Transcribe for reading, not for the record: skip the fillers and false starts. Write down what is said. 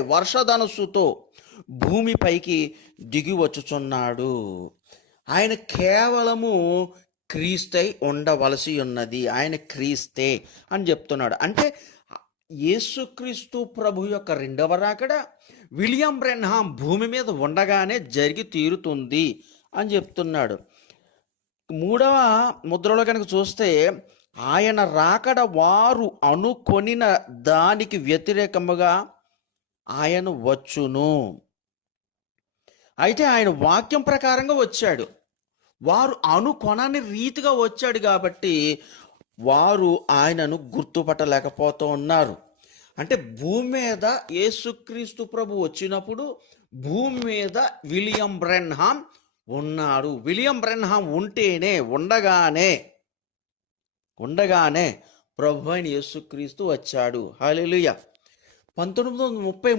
వర్షధనస్సుతో భూమిపైకి దిగి వచ్చుచున్నాడు. ఆయన కేవలము క్రీస్తై ఉండవలసి ఉన్నది. ఆయన క్రీస్తే అని చెప్తున్నాడు. అంటే యేసుక్రీస్తు ప్రభు యొక్క రెండవ రాకడ విలియం బ్రెన్హాం భూమి మీద ఉండగానే జరిగి తీరుతుంది అని చెప్తున్నాడు. మూడవ ముద్రలో కనుక చూస్తే ఆయన రాకడ వారు అనుకొనిన దానికి వ్యతిరేకముగా ఆయన వచ్చును. అయితే ఆయన వాక్యం ప్రకారంగా వచ్చాడు. వారు అనుకొనని రీతిగా వచ్చాడు కాబట్టి వారు ఆయనను గుర్తుపట్టలేకపోతూ ఉన్నారు. అంటే భూమి మీద యేసుక్రీస్తు ప్రభు వచ్చినప్పుడు భూమి మీద విలియం బ్రెన్హాం ఉన్నాడు. విలియం బ్రెన్హాం ఉంటేనే ఉండగానే ప్రభు అయిన యేసుక్రీస్తు వచ్చాడు. హల్లెలూయా. 1933